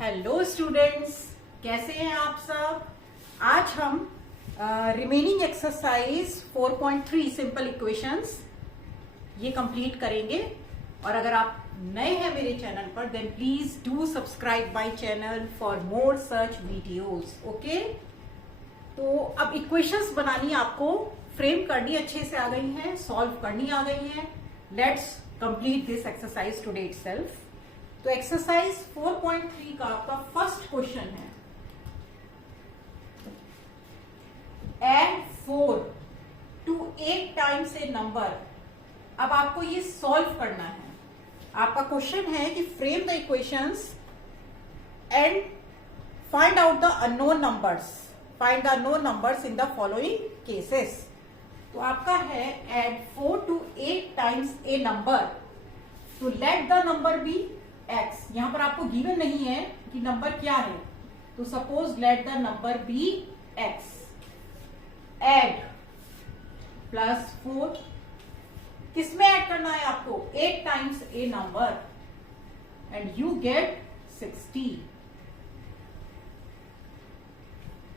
Hello students, कैसे हैं आप सब। आज हम रिमेनिंग एक्सरसाइज 4.3 सिंपल इक्वेशंस ये कंप्लीट करेंगे। और अगर आप नए हैं मेरे चैनल पर then please do subscribe my channel for more such videos. Okay, तो अब इक्वेशंस बनानी आपको, फ्रेम करनी अच्छे से आ गई है, सॉल्व करनी आ गई है। Let's complete this exercise today itself. तो एक्सरसाइज 4.3 का आपका फर्स्ट क्वेश्चन है, add 4 to 8 times a number. अब आपको ये सॉल्व करना है। आपका क्वेश्चन है कि frame the equations and find out the unknown numbers, find the unknown numbers in the following cases. तो आपका है add 4 to 8 times a number, तो let the number be x। यहां पर आपको गिवन नहीं है कि नंबर क्या है, तो suppose let the number be x। Add +4, किसमें ऐड करना है आपको? 8 times a number and you get 60।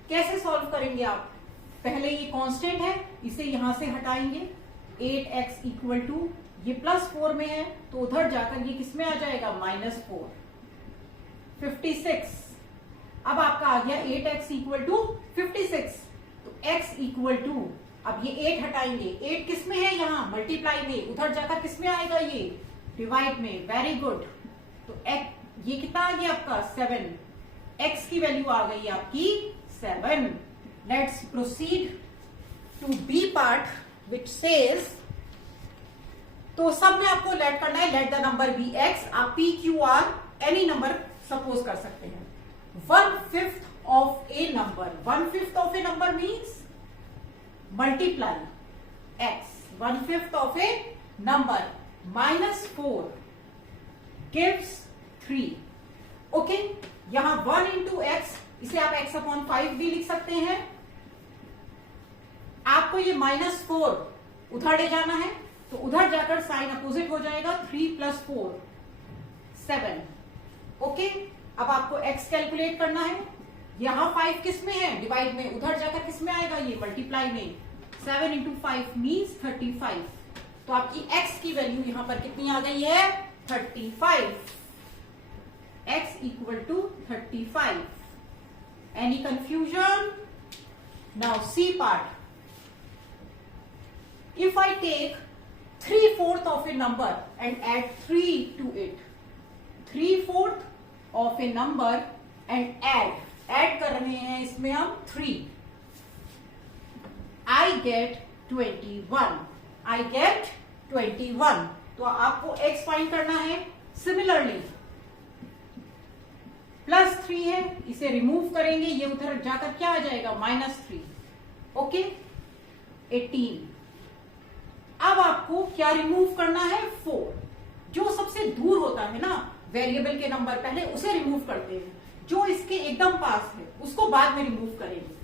कैसे सॉल्व करेंगे आप? पहले ये कांस्टेंट है, इसे यहां से हटाएंगे। 8x इक्वल टू, ये +4 में है तो उधर जाकर ये किसमें आ जाएगा? -4। 56। अब आपका आ गया 8x इक्वल टू 56, तो x इक्वल टू, अब ये 8 हटाएंगे। 8 किसमें है? यहाँ मल्टीप्लाई में, उधर जाकर किसमें आएगा? ये डिवाइड में। Very good. तो x ये कितना आ गया आपका? 7। x की वैल्यू आ गई आपकी 7। Let's proceed to B part which says, तो सब में आपको लेट करना है, let the number be x। आप p q r any number suppose कर सकते हैं। 1/5 of a number, 1/5 of a number means multiply x। 1/5 of a number -4 gives 3। Okay, यहां 1 इंटू एक्स, इसे आप x/5 भी लिख सकते हैं। आपको ये -4 उधर ले जाना है, तो उधर जाकर साइन अपोजिट हो जाएगा। 3 + 4 7। ओके, अब आपको x कैलकुलेट करना है। यहां 5 किस में है? डिवाइड में, उधर जाकर किस में आएगा? ये मल्टीप्लाई में। 7 × 5 मीन्स 35। तो आपकी x की वैल्यू यहां पर कितनी आ गई है? 35। x equal to 35। Any confusion? Now C part. If I take 3/4 of a number and add 3 to it, 3/4 of a number and add कर रहे हैं इसमें हम 3, I get 21। I get 21। तो आपको x फाइंड करना है। सिमिलरली +3 है, इसे रिमूव करेंगे, ये उधर जाकर क्या आ जाएगा? -3। ओके, 18। अब आपको क्या रिमूव करना है? 4। जो सबसे दूर होता है ना वेरिएबल के नंबर, पहले उसे रिमूव करते हैं। जो इसके एकदम पास है उसको बाद में रिमूव करेंगे।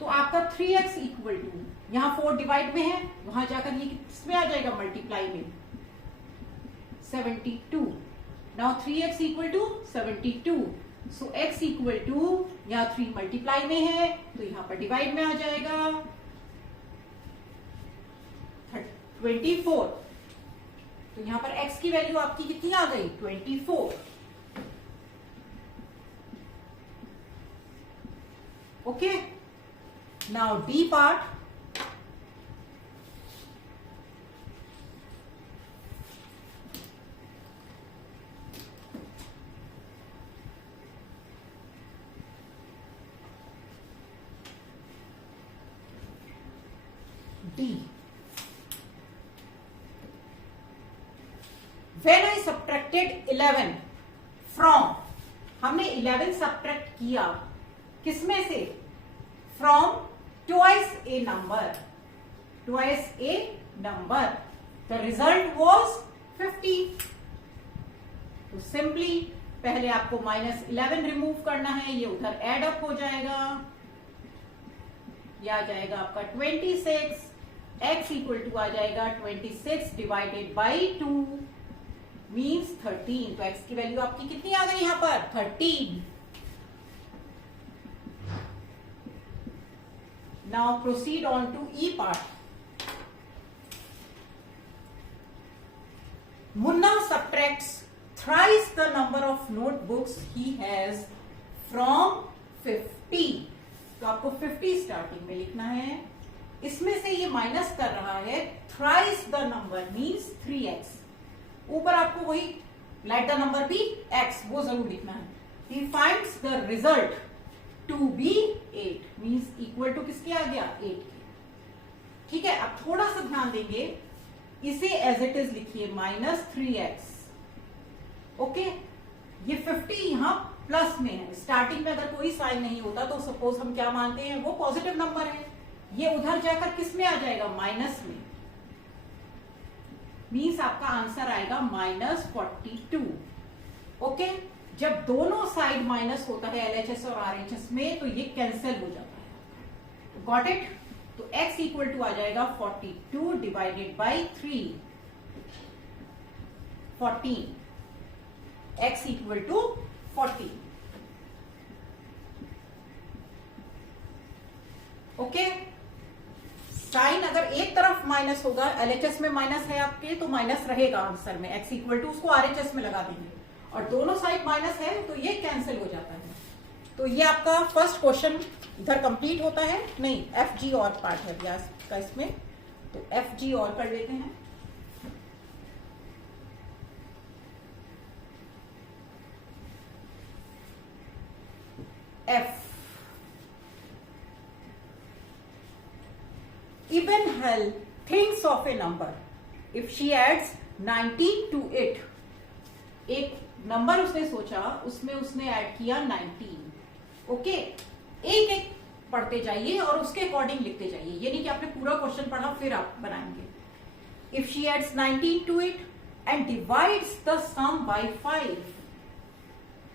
तो आपका 3x इक्वल टू, यहां 4 डिवाइड में है, वहां जाकर ये किसमें आ जाएगा? मल्टीप्लाई में। 72। Now 3x equal to 72। So x equal to, यहां 3 मल्टीप्लाई में है तो यहां पर डिवाइड में आ जाएगा 24। तो यहां पर x की वैल्यू आपकी कितनी आ गई? 24। Okay, now D part. D, When I subtracted 11 from, हमने 11 सब्ट्रैक्ट किया किसमें से? From twice a number, twice a number, the result was 50। तो सिंपली पहले आपको -11 रिमूव करना है, ये उधर एड अप हो जाएगा, ये आ जाएगा आपका 26। x इक्वल टू आ जाएगा 26 डिवाइडेड बाई 2 मीन्स 13। तो x की वैल्यू आपकी कितनी आ गई यहाँ पर? 13। Now proceed on to E part. Munna subtracts thrice the number of notebooks he has from 50. तो आपको 50 स्टार्टिंग में लिखना है. इसमें से ये माइनस कर रहा है thrice the number means 3x. ऊपर आपको वही let the number be x वो जरूर लिखना है. He finds the result to be 8 means equal to किसके आ गया 8 के. ठीक है, अब थोड़ा सा ध्यान देंगे. इसे एज इट इज लिखिए -3x. ओके, ये 50 यहां प्लस में है. स्टार्टिंग में अगर कोई साइन नहीं होता तो सपोज हम क्या मानते हैं वो पॉजिटिव नंबर है. ये उधर जाकर किस में आ जाएगा माइनस में. मीन्स आपका आंसर आएगा -42. ओके, जब दोनों साइड माइनस होता है LHS और RHS में तो ये कैंसिल हो जाता है. Got it. तो x इक्वल टू आ जाएगा 42 divided by 3. 14. x equal to 40. Okay, sign अगर एक तरफ माइनस होगा LHS में माइनस है आपके तो माइनस रहेगा आंसर में. x इक्वल टू उसको RHS में लगा देंगे और दोनों साइड माइनस है तो ये कैंसिल हो जाता है. तो ये आपका फर्स्ट क्वेश्चन इधर कंप्लीट होता है. नहीं, FG और पार्ट है व्यास का इसमें, तो FG और कर लेते हैं. F. Evenhell thinks of a number if she adds 19 to it. एक नंबर उसने सोचा, उसमें उसने ऐड किया 19. ओके, एक एक पढ़ते जाइए और उसके अकॉर्डिंग लिखते जाइए. ये नहीं कि आपने पूरा क्वेश्चन पढ़ा फिर आप बनाएंगे. If she adds 19 to it and divides the sum by 5.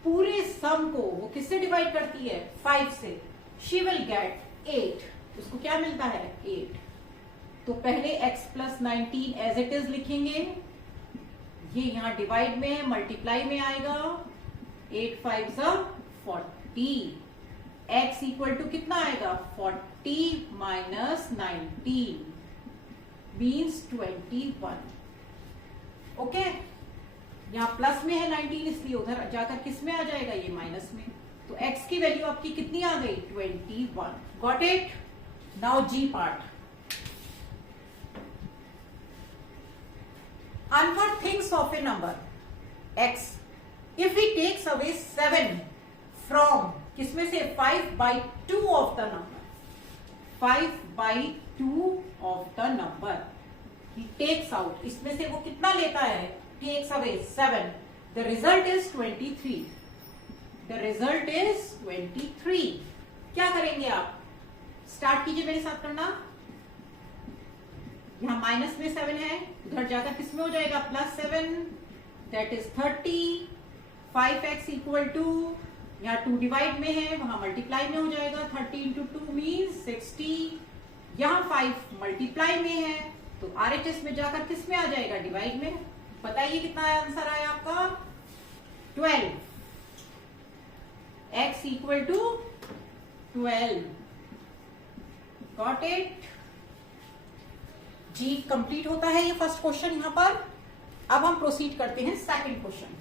पूरे सम को वो किससे डिवाइड करती है 5 से. She will get 8. उसको क्या मिलता है 8. तो पहले x plus 19 as it is लिखेंगे. ये यहां डिवाइड में है, मल्टीप्लाई में आएगा. 8 5 40. x इक्वल टू कितना आएगा 40 माइनस 19 मीन्स 21. ओके, यहां प्लस में है 19 इसलिए उधर जाकर किस में आ जाएगा ये माइनस में. तो x की वैल्यू आपकी कितनी आ गई 21. Got it. Now G part. Anwar thinks of a number x. If he takes away 7 from किसमें से 5/2 of the number. 5/2 of the number he takes out. इसमें से वो कितना लेता है takes away 7. The result is 23. The result is 23. क्या करेंगे आप. स्टार्ट कीजिए मेरे साथ करना. यहां माइनस में 7 है, उधर जाकर किसमें हो जाएगा +7. That is 30. 5x equal to यहाँ 2 डिवाइड में है वहां मल्टीप्लाई में हो जाएगा. 30 इंटू 2 मीन्स 60. यहाँ 5 मल्टीप्लाई में है तो RHS में जाकर किस में आ जाएगा डिवाइड में. बताइए कितना आंसर आया आपका 12. x equal to 12. Got it. जी कंप्लीट होता है ये फर्स्ट क्वेश्चन यहां पर. अब हम प्रोसीड करते हैं सेकंड क्वेश्चन.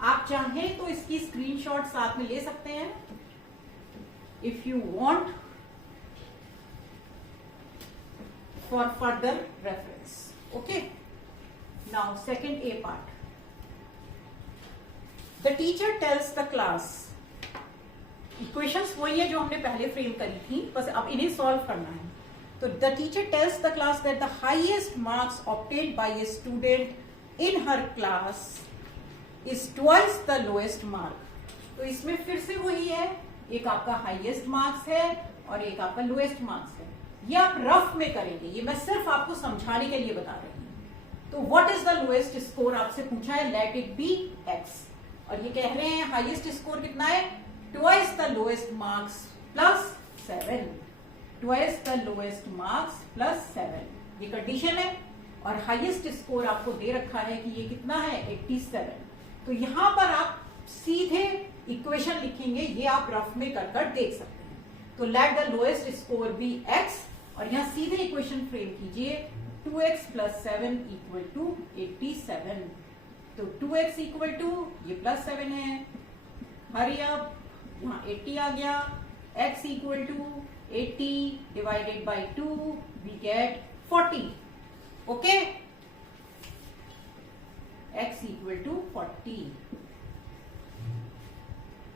आप चाहें तो इसकी स्क्रीनशॉट साथ में ले सकते हैं if you want for further reference. Okay, now second A part. The teacher tells the class. Equations वही है जो हमने पहले फ्रेम करी थी, बस अब इन्हें सॉल्व करना है. So the teacher tells the class that the highest marks obtained by a student in her class is twice the lowest mark. तो इसमें फिर से वही है, एक आपका हाईएस्ट मार्क्स है और एक आपका लोएस्ट मार्क्स है. ये आप रफ में करेंगे, ये मैं सिर्फ आपको समझाने के लिए बता रही हूँ. तो what is the lowest score आपसे पूछा है, लेट इट बी x. और ये कह रहे हैं हाईएस्ट स्कोर कितना है twice the lowest marks plus 7. Twice the lowest marks plus 7 ये कंडीशन है. और हाईएस्ट स्कोर आपको दे रखा है कि ये कितना है 87. तो यहां पर आप सीधे इक्वेशन लिखेंगे, ये आप रफ में कर देख सकते हैं. तो let the lowest score be x, और यहां सीधे इक्वेशन फ्रेम कीजिए 2x + 7 = 87। तो 2x इक्वल टू ये +7 है, हरी अप, यहाँ 80 आ गया, x equal to 80 divided by 2 we get 40। Okay, x equal to 40।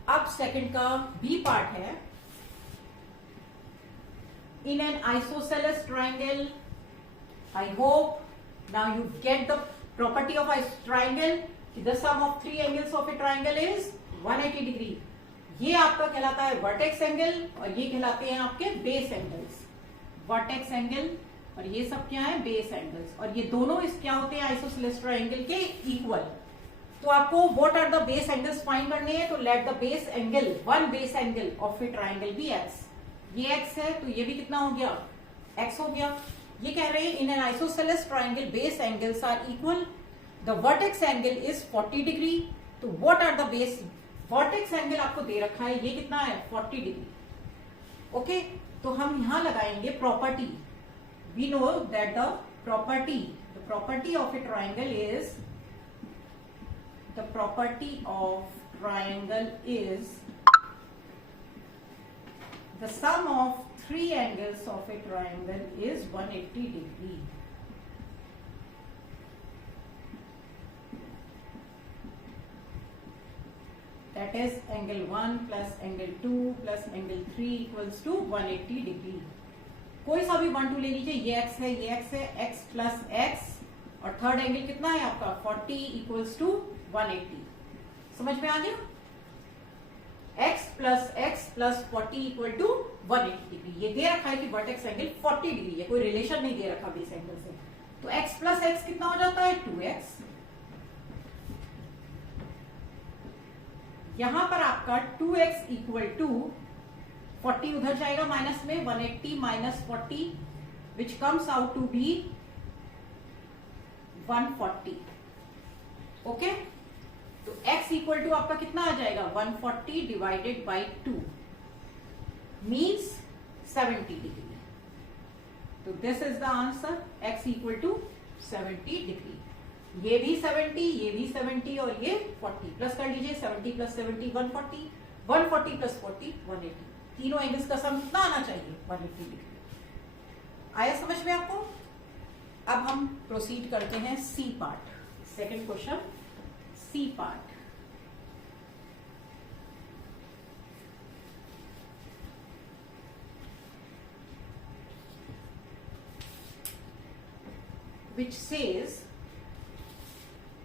अब सेकंड का बी पार्ट है, in an isosceles triangle, I hope now you get the property of a triangle, the sum of three angles of a triangle is 180 degree. ये आपका कहलाता है vertex angle और ये कहलाते हैं आपके बेस एंगल्स। वर्टेक्स एंगल और ये सब क्या है, बेस एंगल्स, और ये दोनों इस क्या होते हैं, आइसोसेलेस ट्रायंगल के इक्वल। तो आपको what are the base angles find करने हैं, तो let the base angle, one base angle of a triangle be x. ये x है तो ये भी कितना हो गया, x हो गया। ये कह रहे हैं in an isosceles triangle base angles are equal, the vertex angle is 40 degree. तो what are the base, vertex angle आपको दे रखा है, ये कितना है 40 डिग्री। ओके, तो हम यहां लगाएंगे property. We know that the property of a triangle is, the property of triangle is the sum of three angles of a triangle is 180 degree. That is angle 1 plus angle 2 plus angle 3 equals to 180 degree. कोई सा भी 1 2 ले लीजिए, ये x है, ये x है, x plus x, और थर्ड एंगल कितना है आपका 40 equals to 180। समझ में आ गया, x plus 40 equal to 180 degree. ये दे रखा है कि वर्टेक्स एंगल 40 डिग्री है, कोई रिलेशन नहीं दे रखा बेस एंगल से। तो x प्लस x कितना हो जाता है 2x। यहां पर आपका 2x इक्वल टू 40 उधर जाएगा माइनस में, 180 minus 40 which comes out to be 140। Okay, तो x इक्वल टू आपका कितना आ जाएगा 140 डिवाइडेड बाई 2 मीन्स 70 डिग्री। तो this is the answer, x equal to 70 degree. ये भी 70, ये भी 70 और ये 40 प्लस कर लीजिए, 70 प्लस 70 140, 140 प्लस 40 180। तीनों एंगल्स का सम कितना आना चाहिए 180 डिग्री। आया समझ में आपको। अब हम प्रोसीड करते हैं C part, second question C part. which says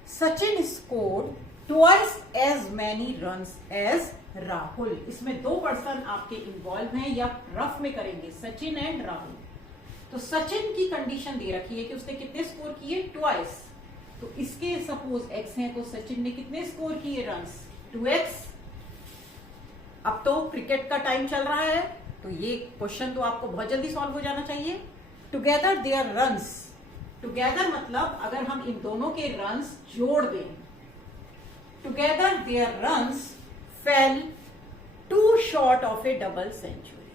Sachin scored twice as many runs as Rahul. इसमें दो पर्सन आपके इन्वॉल्व हैं या रफ में करेंगे, सचिन एंड राहुल। तो सचिन की कंडीशन दे रखी है कि उसने कितने स्कोर किए, ट्वाइस। तो इसके सपोज x हैं तो सचिन ने कितने स्कोर किए रन्स, 2x। अब तो क्रिकेट का टाइम चल रहा है तो ये क्वेश्चन तो आपको बहुत जल्दी सॉल्व हो जाना चाहिए। टुगेदर देयर रन्स, टुगेदर मतलब अगर हम इन दोनों के रन्स जोड़ दें, together their runs fell two short of a double century.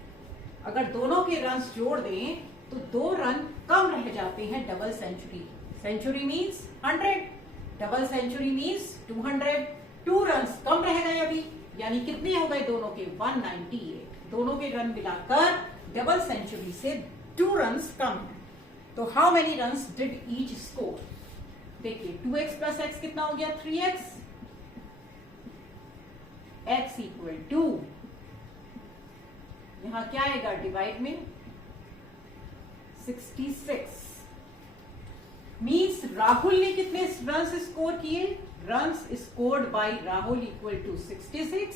अगर दोनों के रन्स जोड़ दें तो 2 रन कम रह जाते हैं double century. Century means 100, double century means 200। 2 runs कम रह गए अभी, यानी कितने हो गए दोनों के 198। दोनों के रन मिलाकर डबल सेंचुरी से 2 रन्स कम है। तो how many runs did each score, देखिए 2x प्लस x कितना हो गया 3x, x इक्वल टू यहां क्या आएगा डिवाइड में 66। मीन्स राहुल ने कितने रन्स स्कोर किए, runs scored by Rahul equal to 66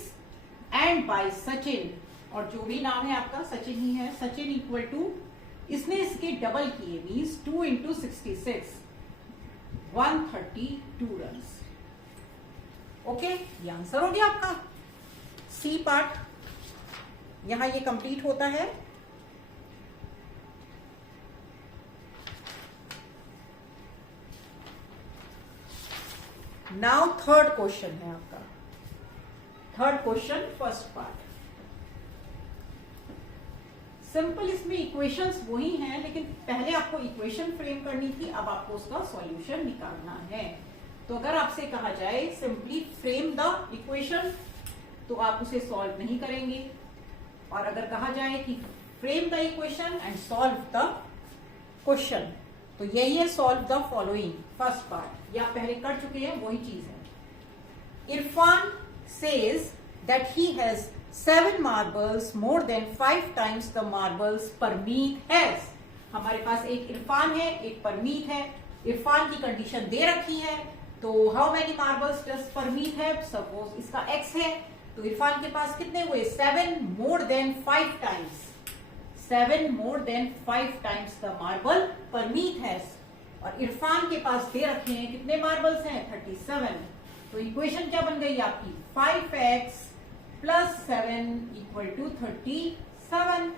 and by Sachin, और जो भी नाम है आपका सचिन ही है, सचिन इक्वल टू इसने इसके डबल किए मीन्स 2 इंटू 66 132 रन्स। ओके, ये आंसर हो गया आपका सी पार्ट। यहां ये कंप्लीट होता है। नाउ थर्ड क्वेश्चन है आपका, third question first part. Simple इसमें इक्वेशंस वही हैं, लेकिन पहले आपको इक्वेशन फ्रेम करनी थी, अब आपको उसका सॉल्यूशन निकालना है। तो अगर आपसे कहा जाए सिंपली फ्रेम द इक्वेशन, तो आप उसे सॉल्व नहीं करेंगे। और अगर कहा जाए कि frame the equation and solve the question, तो यही है solve the following first part. ये आप पहले कर चुके हैं, वही चीज है। Irfan says that he has 7 marbles more than 5 times the marbles Parmeet has. हमारे पास एक इरफान है, एक परमीत है। इरफान की कंडीशन दे रखी है, तो how many marbles does Parmeet है? सपोज इसका x है, तो इरफान के पास कितने हुए? 7 more than 5 times। 7 more than 5 times the marble Parmeet has. और इरफान के पास दे रखे हैं कितने मार्बल्स हैं? 37। तो इक्वेशन क्या बन गई आपकी? 5x plus 7 equal to 37।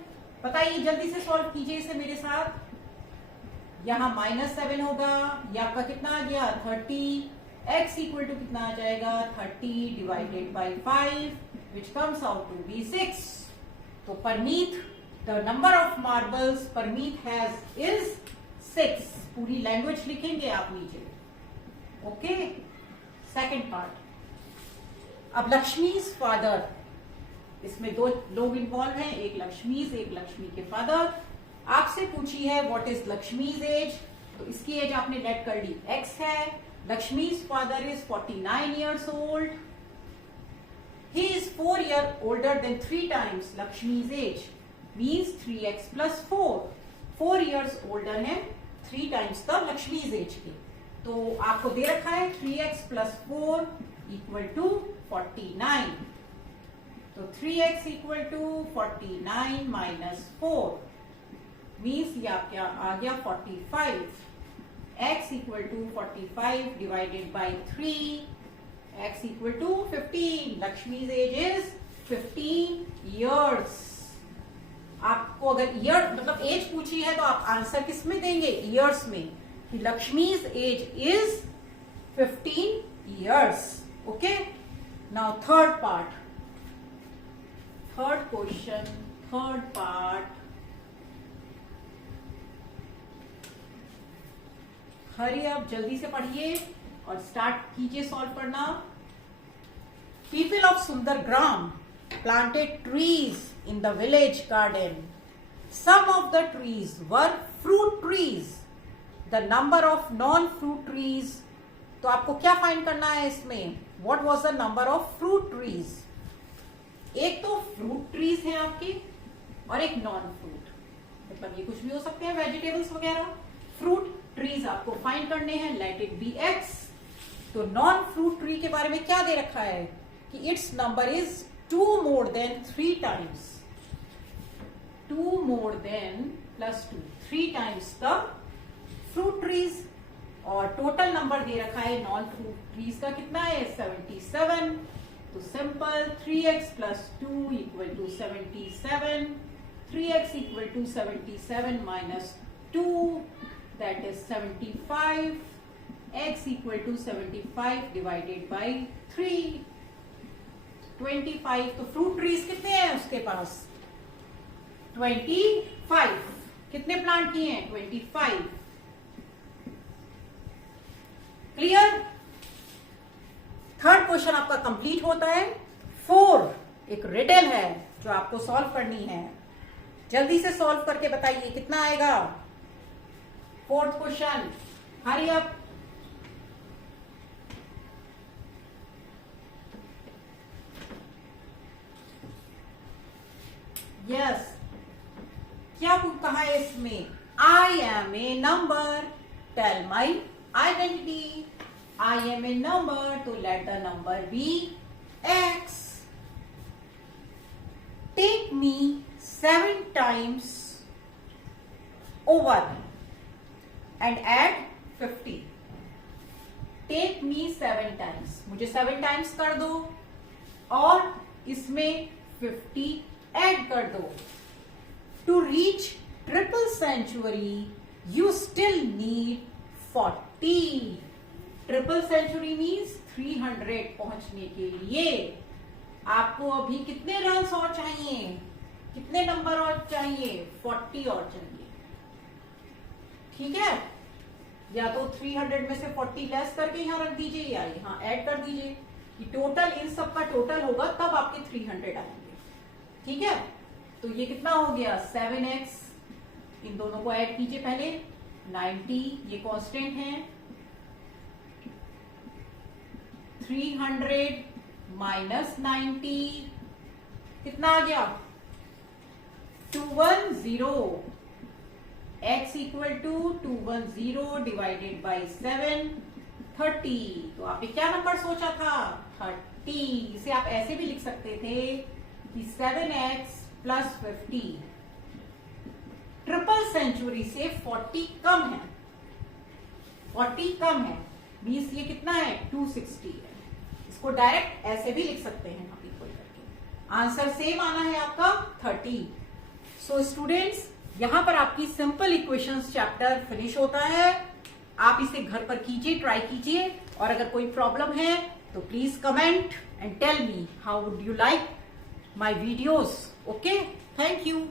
बताइए, जल्दी से सॉल्व कीजिए इसे मेरे साथ। यहां -7 होगा, ये आपका कितना आ गया? 30। x इक्वल टू कितना आ जाएगा? 30 divided by 5 which comes out to be 6। तो Parmeet, the number of marbles Parmeet has is 6। पूरी लैंग्वेज लिखेंगे आप नीचे। Okay, second part. अब लक्ष्मीज फादर, इसमें 2 लोग इन्वॉल्व हैं, एक लक्ष्मीज, एक लक्ष्मी के फादर। आपसे पूछी है व्हाट इज लक्ष्मीज एज, तो इसकी एज आपने लेट कर ली, x है। Lakshmi's father is 49 years old। He is 4 years older than 3 times Lakshmi's age, means 3x plus 4। 4 years older है 3 times द लक्ष्मीज एज के। तो आपको दे रखा है 3x plus 4 इक्वल टू 49। तो 3x equal to 49 minus 4 means ये आपका आ गया 45। x equal to 45 divided by 3, x equal to 15। Lakshmi's age is 15 years। आपको अगर ईयर मतलब एज पूछी है तो आप आंसर किस में देंगे? ईयर्स में, कि Lakshmi's age is 15 years। Okay, now third part, third question, third part. Hurry आप जल्दी से पढ़िए और स्टार्ट कीजिए सॉल्व करना। People of Sundargram planted trees in the village garden. Some of the trees were fruit trees. The number of non-fruit trees, तो आपको क्या फाइंड करना है इसमें? What was the number of fruit trees? एक तो फ्रूट ट्रीज है आपके और एक नॉन फ्रूट, मतलब ये कुछ भी हो सकते हैं, वेजिटेबल्स वगैरह। फ्रूट ट्रीज आपको फाइंड करने हैं, लेट इट बी x। तो नॉन फ्रूट ट्री के बारे में क्या दे रखा है कि it's number is 2 more than 3 times, 2 more than plus 2, 3 times the fruit trees। और टोटल नंबर दे रखा है नॉन फ्रूट ट्रीज का कितना है? 77। तो simple 3x plus 2 equal to 77। 3x equal to 77 minus 2 that is 75। x equal to 75 divided by 3, 25। तो fruit trees कितने हैं उसके पास? 25। कितने प्लांट किए हैं? 25। क्लियर? थर्ड क्वेश्चन आपका कंप्लीट होता है। 4 एक रिडल है जो आपको सॉल्व करनी है। जल्दी से सॉल्व करके बताइए कितना आएगा। Fourth question, hurry up. Yes, क्या कहा है इसमें? I am a number, tell my identity. I am a number, तो let the number be x। Take me 7 times over and add 50। Take me 7 times, मुझे 7 times कर दो और इसमें 50 ऐड कर दो। To reach triple century you still need 40। Triple century means 300 पहुंचने के लिए आपको अभी कितने रन्स और चाहिए? कितने नंबर और चाहिए? 40 और चाहिए। ठीक है, या तो 300 में से 40 लेस करके यहां रख दीजिए या यहां ऐड कर दीजिए कि टोटल इन सब का टोटल होगा, तब आपके 300 आएंगे। ठीक है, तो ये कितना हो गया? 7x, इन दोनों को ऐड कीजिए पहले। 90, ये कांस्टेंट है। 300 माइनस 90 कितना आ गया? 210। x equal to 210 divided by 7, 30। तो आपने क्या नंबर सोचा था? 30। इसे आप ऐसे भी लिख सकते थे कि 7x प्लस 50 ट्रिपल सेंचुरी से 40 कम है। 40 कम है मीन्स ये कितना है? 260 है। इसको डायरेक्ट ऐसे भी लिख सकते हैं आप इक्वल करके। आंसर सेम आना है आपका 30। सो स्टूडेंट्स, यहां पर आपकी सिंपल इक्वेशंस चैप्टर फिनिश होता है। आप इसे घर पर कीजिए, ट्राई कीजिए, और अगर कोई प्रॉब्लम है तो please comment and tell me how would you like my videos. Okay, thank you.